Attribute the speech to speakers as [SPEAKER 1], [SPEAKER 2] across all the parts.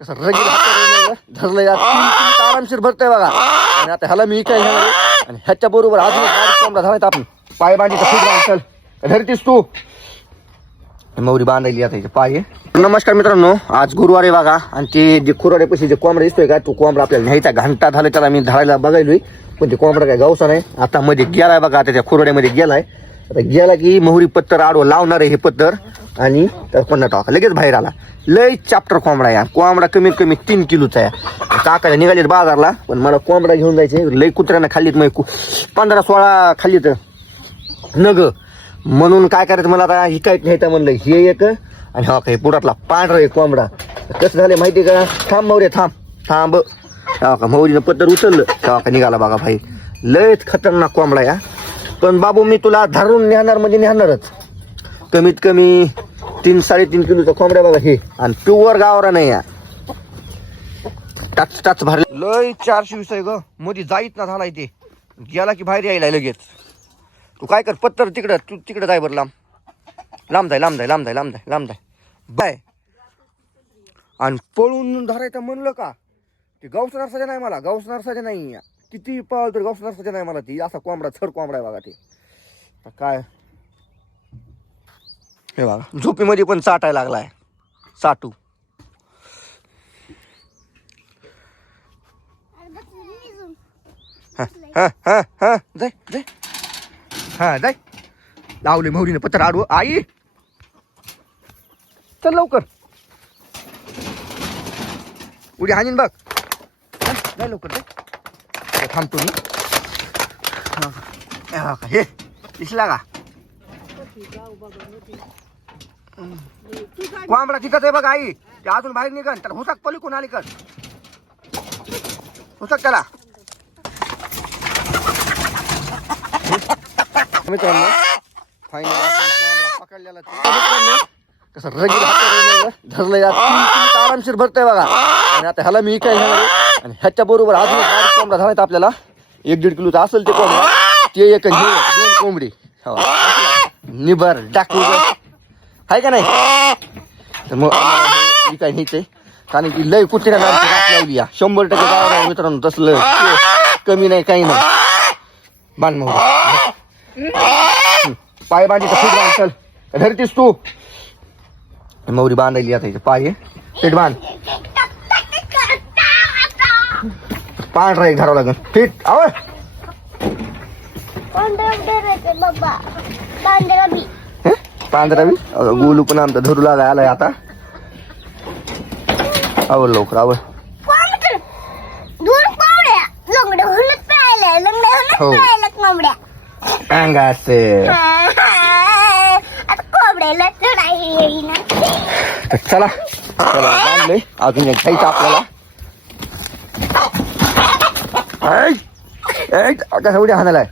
[SPEAKER 1] कसं धरलं या आरामशीर भरतंय बघा. आणि आता ह्याला मी काय घेणार? आणि ह्याच्या बरोबर अजून धरायचा आपण पाय बांधीचा खूप बांध चल. धरतीस तू. मौरी बांधायली आता पाय. नमस्कार मित्रांनो आज गुरुवार आहे बघा. आणि ते जे खुराड्यापाशी जे कोंबडा दिसतोय का तो कोंबडा आपल्याला न्यायचा घंटा झाला त्याला मी धरायला बघायलोय. पण ते कोंबडा काय गावसा नाही. आता मध्ये गेलाय बघा आता त्या खुराड्यामध्ये गेलाय. आता गेला की मोहरी पत्तर आडवं लावणार आहे हे पत्तर आणि त्याला पन्ना टाका लगेच बाहेर आला. लय चॅप्टर कोंबडा या कोंबडा कमीत कमी तीन किलोचा आहे. काकाला निघालेत बाजारला पण मला कोंबडा घेऊन जायचे. लय कुत्र्यानं खाल्लीत मग पंधरा सोळा खाल्लीत. नग. म्हणून काय करायचं मला आता ही काय तर म्हणलं हे एक आणि हा काही पुरातला पांढरा एक कोंबडा. कसं झालं माहिती का? थांब मौर्य थांब. थांब. हा का मौरीनं पत्तर उचललं. हा का निघाला बघा भाई. लयच खतरनाक कोंबडा या पण बाबू मी तुला धरून नेणार म्हणजे नेणारच. कमीत कमी तीन साडेतीन किलोचा कोंबड्या बघा हे. आणि प्युअर गावरा नाही या. टाच टाच भरले. लय चारशे वीस आहे ग. मध्ये जाईत ना झालाय ते. गेला की बाहेर यायला लगेच. तू काय कर पत्तर तिकडं तू तिकडं जाय बरं लांब. लांब जाय लांब जाय लांब जाय लांब जाय लांब जाय. बाय. आणि पळून धरायचं म्हणलं का? ते गावस सजा नाही मला गावस नरसाच्या नाही किती पळलं तर गावस नरसाच्या नाही मला ती. असा कोंबडा छड कोंबडा आहे बघा ते. काय? हे बघा झोपीमध्ये पण चाटायला लागलाय. साटू हा हा हा जाय जाय. जाय. लावले मोहरीने पत्र आडू आई! चल लवकर. उडी हाणीन बघ. जाय लवकर जाय. थांबतो मी. हे. हे दिसला का? कोंबडा तिथंच आहे बघ आई. ते अजून बाहेर निघन. तर हुसक पलीकडून आली कर हुसक त्याला. मित्रांनो फायनल पकडलेला कसं रगील धरलं या तीन आरामशीर भरतंय बघा. आणि आता ह्याला मी काय घेणार आणि ह्याच्या बरोबर अजून कोंबडा धरायचा आपल्याला. एक दीड किलोचा असेल ते कोंबडा. ते एक दोन कोंबडी. निबर डाकू आहे का नाही? तर मग आम्हाला काय न्यायचंय कारण की लय कुत्र्या लावली या. शंभर टक्के गावाला आहे मित्रांनो तसलं ते कमी नाही काही नाही. बांध मग. पाय बांधीचा खूप बांध चल. धरतीस तू. मौरी बांधायली आता इथे. पाय आहे. पीठ बांध. पांढरा एक धरावं लागेल. पीठ आव!
[SPEAKER 2] बाबा पांढरा बी
[SPEAKER 1] पांढरा बी अगं, गोलू पण आमचा धरू लागाय आलाय आता. आवड लवकर आवड. हो. अंगास चला. चला अजून एक घ्यायचं आपल्याला. आता एवढ्या हाणालाय.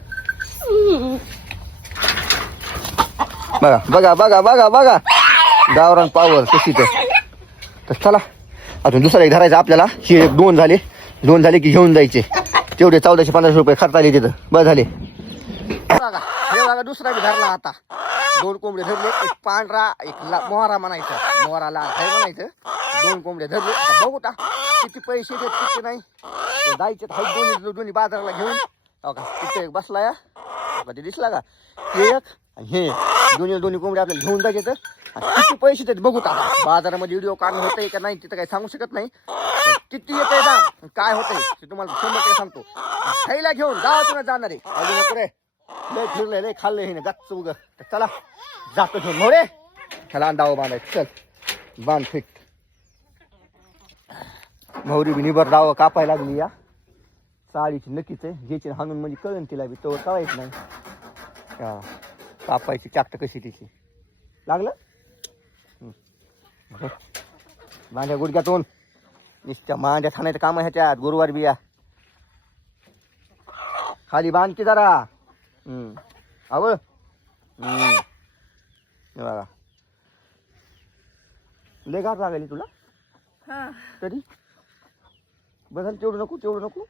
[SPEAKER 1] बघा बघा बघा बघा बघा. गावरान पावर कशी तर चला अजून दुसरा एक धरायचा आपल्याला. हे एक दोन झाले. दोन झाले की घेऊन जायचे. तेवढे चौदाशे पंधराशे रुपये खर्च आले तिथं. बस झाले. बघा हे बघा दुसरा बी धरला आता. दोन कोंबडे धरले एक पांढरा एक ला- मोहरा म्हणायचा. मोहरा लाल आहे म्हणायचं. दोन कोंबडे धरले. आता बघू ता किती पैसे देत किती नाही. जायचे दोन्ही दोन्ही बाजाराला घेऊन. का तिथे एक बसला या हो ते दिसला का? एक हे दोन्ही दोन्ही कोंबड्या आपल्याला घेऊन जायचे तर? किती पैसे देत बघू का बाजारामध्ये व्हिडिओ काढणं होतंय का नाही तिथं काही सांगू शकत नाही. पण किती येत आहे दाम काय होतंय? ते तुम्हाला शंभर टक्के सांगतो. खायला घेऊन गावातून जाणार. आहे अजून नको रे लय फिरलंय लय खाल्लंय हे गच्च उग. चला जातो घेऊन. मोरे त्याला अंदाव बांधायचं. चल. बांध फिट. मौरी बी निबर दावं कापायला लागली या. साडीची नक्कीच आहे. घ्यायची हाणून म्हणजे कळन तिला बी. तो कळायच नाही. हा. कापायची चाकट कशी तिची? लागलं. मांड्या गुडघ्यातून. नुसत्या मांड्या थाण्याचं काम आहे ह्याच्यात गुरुवार बिया. खाली बांध की जरा. हम्म. आव? बघा. लय गाठ लागली तुला? तरी? बघाल तेवढं नको तेवढं नको.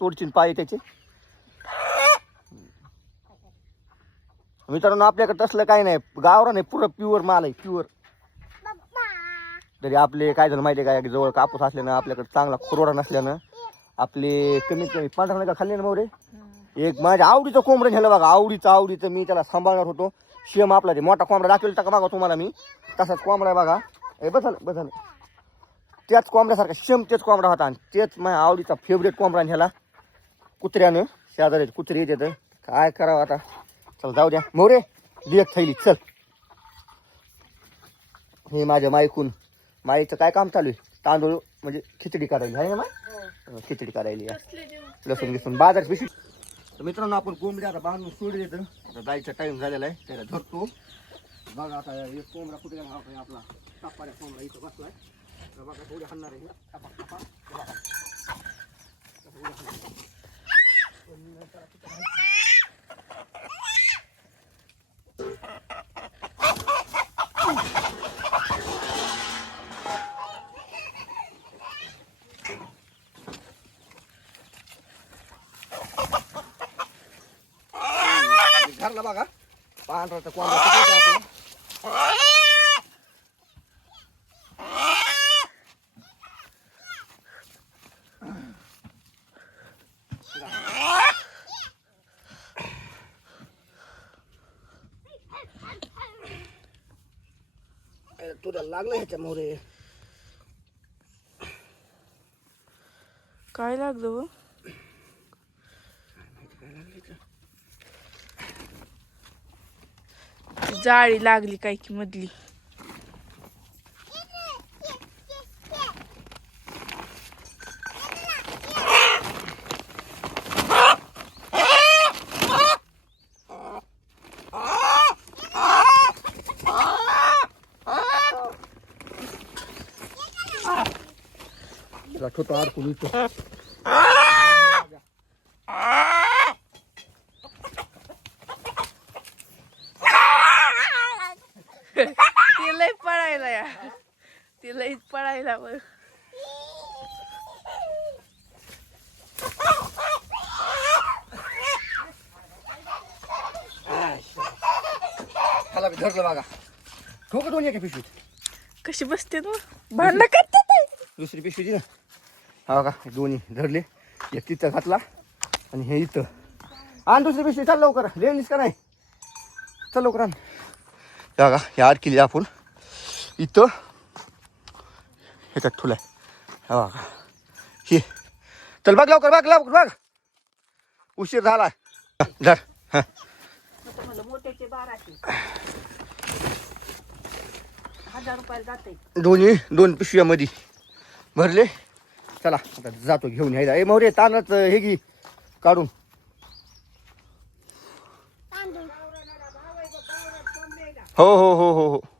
[SPEAKER 1] तोडचीन पाय त्याचे. मित्रांनो आपल्याकडे तसलं काही नाही. गावरा नाही पुरं प्युअर माल आहे प्युअर तरी आपले काय झालं माहिती आहे का? जवळ कापूस असल्यानं आपल्याकडे चांगला खुरवडा नसल्यानं आपले कमीत कमी पंधरा नाही का खाल्ले ना मोरे एक माझ्या आवडीचं कोंबडं झालं बघा. आवडीचं आवडीचं मी त्याला सांभाळणार होतो. शेम आपला ते मोठा कोंबडा दाखवेल टाका बघा तुम्हाला मी. तसाच कोंबडा आहे बघा. हे बस झालं झालं त्याच कोंबड्यासारखा शेम तेच कोंबडा होता. आणि तेच माझ्या आवडीचा फेवरेट कोंबडा ह्याला कुत्र्यानं शेजारी कुत्रे येते काय करावं आता? चल जाऊ द्या मोरे लेख थैली चल हे माझ्या माईकून माईचं काय काम चालू आहे तांदूळ म्हणजे खिचडी करायली आहे ना माय खिचडी करायली आहे. लसूण गिसून बाज़ार पिशवी तर मित्रांनो आपण कोंबडी आता बांधून सोडली येतं आता जायचा टाइम झालेला आहे त्याला धरतो बघा आता एक कोंबडा कुठे गेला हा आपला टापाऱ्या कोंबडा इथं बसलाय तर बघा थोडी हाणणार आहे टापा टापा बघा. पांढराचा कोंबडा कुठे जातो तुला लागलं ह्याच्या मोरे
[SPEAKER 3] काय लागलं व? ती जाळी लागली काय की मधली.
[SPEAKER 1] तुला
[SPEAKER 3] ती लय पळायला या. ती लय पळायला व.
[SPEAKER 1] त्याला बी धरलं बघा ठोक दोन एका पिशवीत.
[SPEAKER 3] कशी बसते ना भांडणं करतात
[SPEAKER 1] दुसरी पिशवी दी ना. हा हे दोन्ही धरले. एक तिथं घातला आणि हे इथं. आण दुसरी पिशवी चाल लवकर. लेलीस का नाही? चल लवकर आण. बघा हे आठ केली आपण. इथं ह्याच्यात ठुलाय हा बघा. हे. चल बघ लवकर बघ लवकर बघ. उशीर झाला धर. हा. दोन्ही दोन पिशव्यामध्ये. भरले. चला आता जातो घेऊन यायला. ए मोरे तानच हे घे. काढून. हो हो हो हो हो.